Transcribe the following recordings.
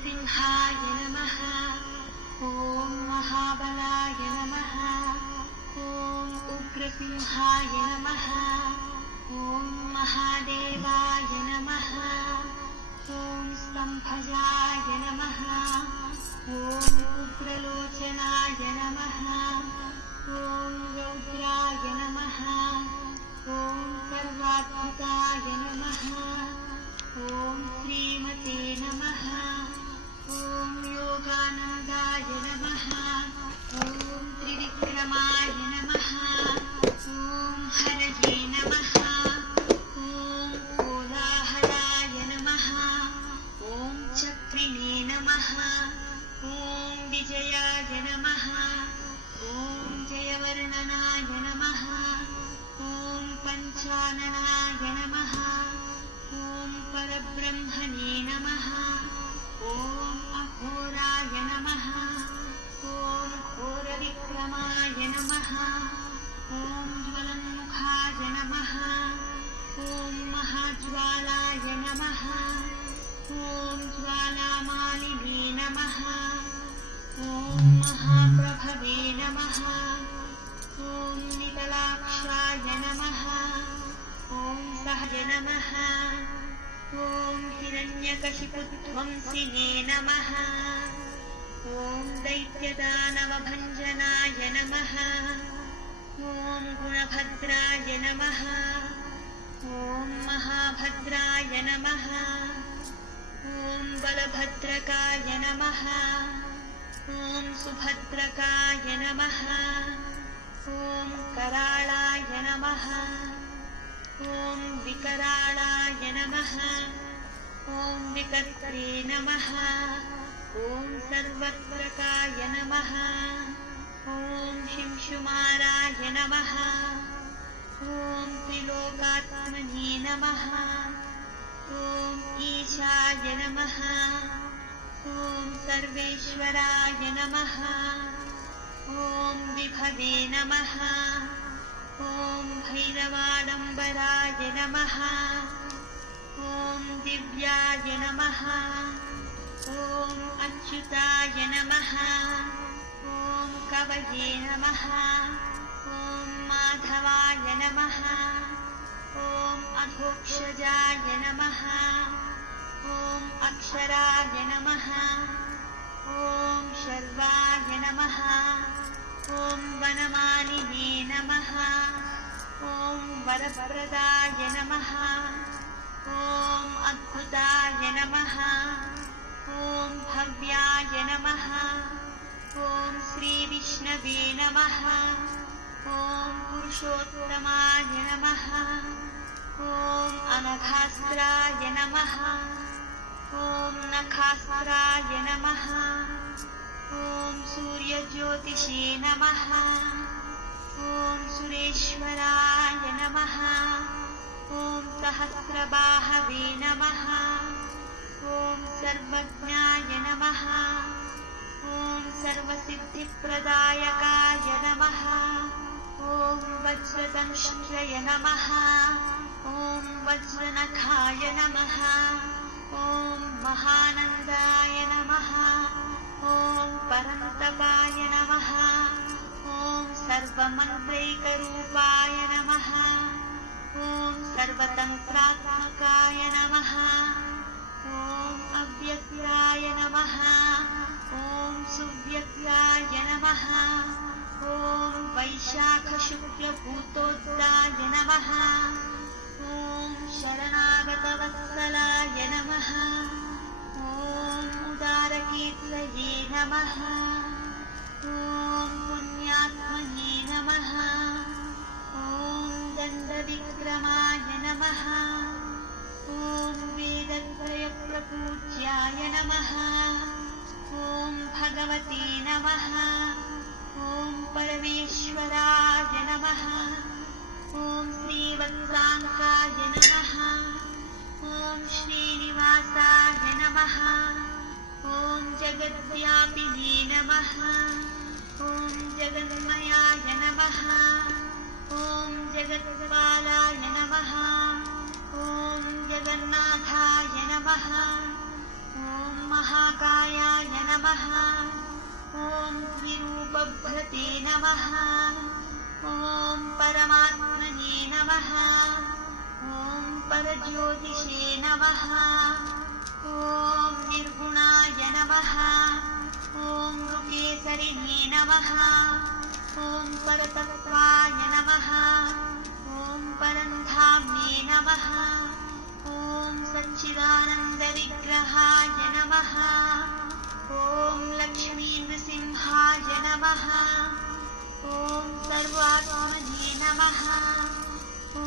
नृसिंहाय नमः। ॐ महाबलाय नमः। ॐ उग्रसिंहाय नमः। ॐ महादेवाय नमः। ॐ स्तम्भजाय नमः। ॐ उग्रलोचनाय नमः। ॐ रौद्राय नमः। ॐ सर्वात्मकाय नमः। ॐ श्रीमते नमः। ॐ योगानन्दाय नमः। ॐ त्रिविक्रमाय नमः। ॐ हरये नमः। ॐ कोलाहलाय नमः। ॐ चक्रिणे नमः। ॐ विजयाय नमः। ॐ जयवर्णनाय नमः। ॐ पञ्चाननाय नमः। ॐ परब्रह्मणे नमः। ॐ अघोराय नमः। ॐ घोरविक्रमाय नमः। ॐ ज्वलन्मुखाय नमः। ॐ महाज्वालाय नमः। ॐ ज्वालामालिने नमः। ॐ महाप्रभवे नमः। ॐ नितलाक्षाय नमः। ॐ सहज नमः। ॐ हिरण्यकशिपुध्वंसिने नमः। ॐ दैत्यदानवभञ्जनाय नमः। ॐ गुणभद्राय नमः। ॐ महाभद्राय नमः। ॐ बलभद्रकाय नमः। ॐ सुभद्रकाय नमः। ॐ कराळाय नमः। ॐ विकराळाय नमः। ॐ विकर्त्रे नमः। ॐ सर्वत्रकाय नमः। ॐ शिंशुमाराय नमः। ॐ त्रिलोकात्मने नमः। ॐ ईशाय नमः। ॐ सर्वेश्वराय नमः। ॐ विभवे नमः। ॐ भैरवाडम्बराय नमः। ॐ दिव्याय नमः। ॐ अच्युताय नमः। ॐ कवये नमः। ॐ माधवाय नमः। ॐ अघोक्षजाय नमः। ॐ अक्षराय नमः। ॐ शर्वाय नमः। ॐ वनमालिने नमः। ॐ वरप्रदाय नमः। ॐ अद्भुताय नमः। ॐ भव्याय नमः। ॐ श्रीविष्णवे नमः। ॐ पुरुषोत्तमाय नमः। ॐ अनघास्त्राय नमः। ॐ नखास्त्राय नमः। ॐ सूर्यज्योतिषे नमः। ॐ सुरेश्वराय नमः। ॐ सहस्रबाहवे नमः। ॐ सर्वज्ञाय नमः। ॐ सर्वसिद्धिप्रदायकाय नमः। ॐ वज्रदंष्ट्रय नमः। ॐ वज्रनखाय नमः। ॐ महानन्दाय नमः। ॐ परन्तपाय नमः। ॐ सर्वमन्त्रैकरूपाय नमः। ॐ सर्वतन्त्रात्मकाय नमः। ॐ अव्यक्ताय नमः। ॐ सुव्यक्ताय नमः। ॐ वैशाखशुक्लभूतोद्दाय नमः। ॐ शरणागतवत्सलाय नमः। ॐ उदारकीर्तये नमः। ॐ पुण्यात्मने नमः। ॐ दण्डविक्रमाय नमः। ॐ वेदत्रयप्रपूज्याय नमः। ॐ भगवते नमः। ॐ परमेश्वराय नमः। ॐ श्रीवत्साङ्काय नमः। ॐ श्रीनिवासाय नमः। ॐ जगद्व्यापिने नमः। ॐ जगन्मयाय नमः। ॐ जगत्पालाय नमः। ॐ जगन्नाथाय नमः। ॐ महाकाय नमः। ॐ द्विरूपभ्रते नमः। ॐ परमात्मने नमः। ॐ परज्योतिषे नमः। ॐ निर्गुणाय नमः। ॐ ऋकेसरिणे नमः। ॐ परतत्त्वाय नमः। ॐ परन्धाम्ने नमः। ॐ सच्चिदानन्दविग्रहाय नमः। ॐ लक्ष्मीनृसिंहाय नमः। ॐ सर्वात्मने नमः। ॐ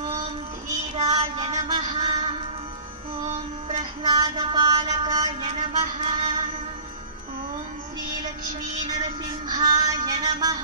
धीराय नमः। ॐ प्रह्लादपालकाय नमः। ॐ श्रीलक्ष्मीनरसिंहाय नमः।